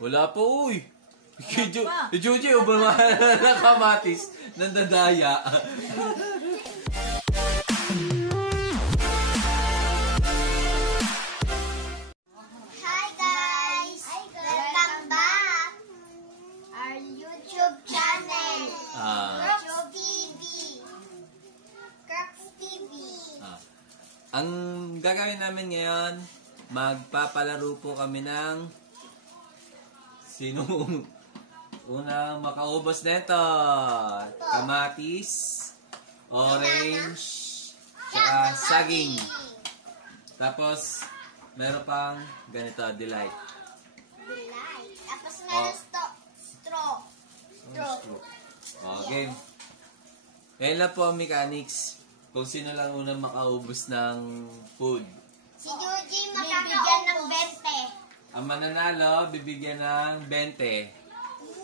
Wala pa, uy. Juji, ubaman na kamatis. Nandadaya. Hi guys! Welcome back! Our YouTube channel. Crux TV. Crux TV. Ang gagawin namin ngayon, magpapalaro po kami ng sinong unang makaubos nito. Kamatis, orange, saka saging. Tapos, meron pang ganito, delight. Delight. Tapos meron straw. Okay. Yan lang po ang mechanics. Kung sino lang unang makaubos ng food. Si Juji makakabigyan ng 20. Ang mananalo, bibigyan ng 20.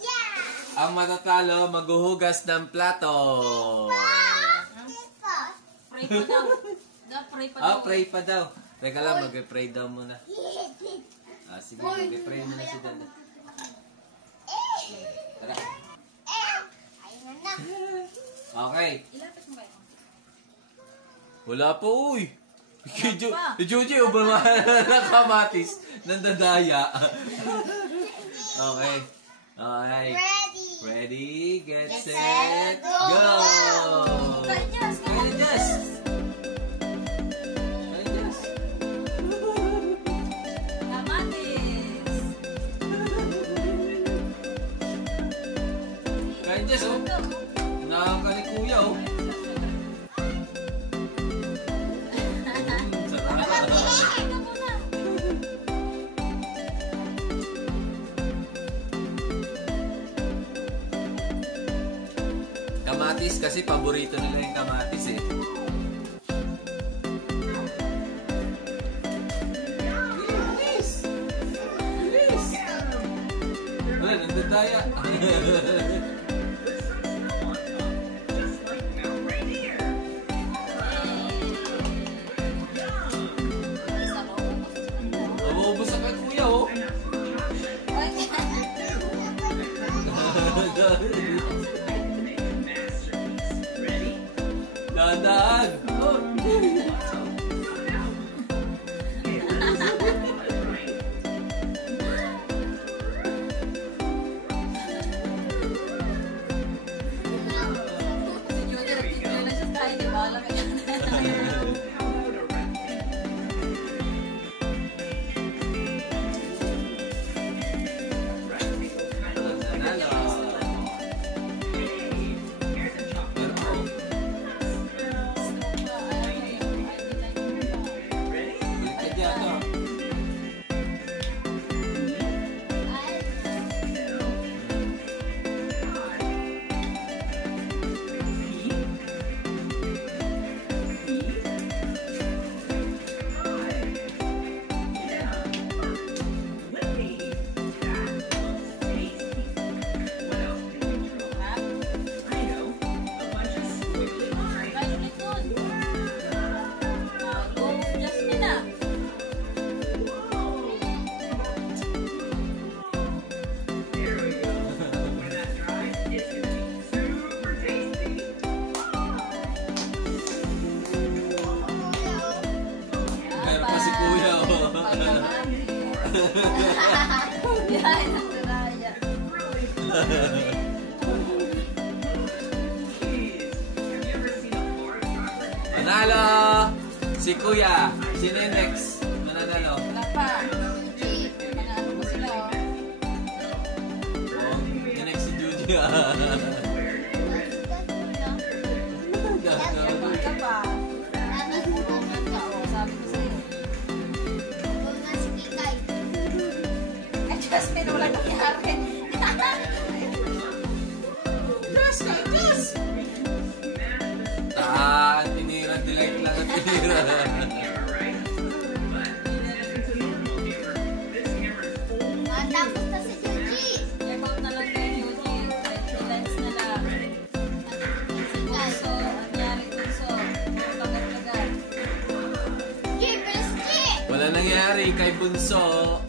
Yeah! Ang matatalo, maghuhugas ng plato. Pray pa daw. Pray pa daw. Pray pa daw. Teka lang, mag-pray daw muna. Sige, mag-pray muna si Dada. Tara. Ayun na. Okay. Ilapit mo kayo. Wala pa, uy. Juji, ubaman na kamatis. Nandadaya. Okay. Alright. Ready, get set, go! Kanyas! Kanyas! Kamatis! Kanyas, oh. Nakaka ni Kuya, oh. Kamatis kasi paborito nila yung kamatis eh. Bilis! Bilis! Wala, nandadaya. Maubos sa kay Kuya, oh. Dahan! Yan, ang naraya. Manalo! Si Kuya. Sino yung next? Mananalo? Wala pa. Manalo pa sila, oh. Yung next si Juji. Ka pa. Sabi ko sa'yo. Jasmine, wala nangyari. Yes! Tinira. Delight lang at tinira. Matapos na si Juji. Check-out na lang kay Juji. Lens na lang. Si Bunso, nangyari Bunso. Tagal-tagal. G! Wala nangyari kay Bunso.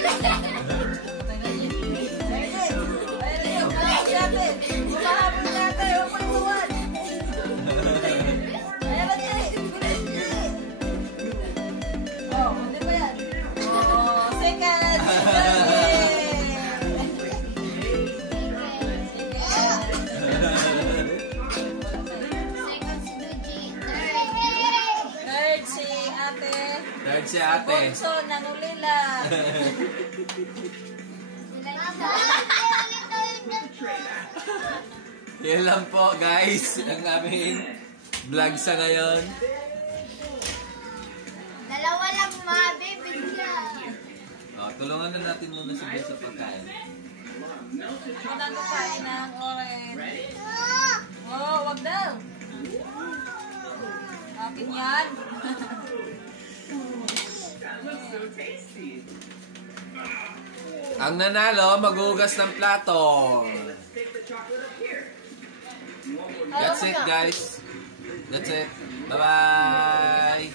Tingnan niyo. Ayun, ayun. Malaki natin. Mahabol natin. Huwag mo ituwan. Ayan na niya. Oh, hindi ba yan? Oh, second. Second si Luigi. Third si ate. Third si ate. Bunso, nanulila. Yan lang po guys, ang aming vlog sa ngayon. Dalawa lang mabibigla. Tulungan na natin muna si Ben sa pagkain. Muna ko kain ng orange. Oh, wag daw. Akin yan. Ang nanalo, maghugas ng plato. That's it guys. That's it. Bye-bye.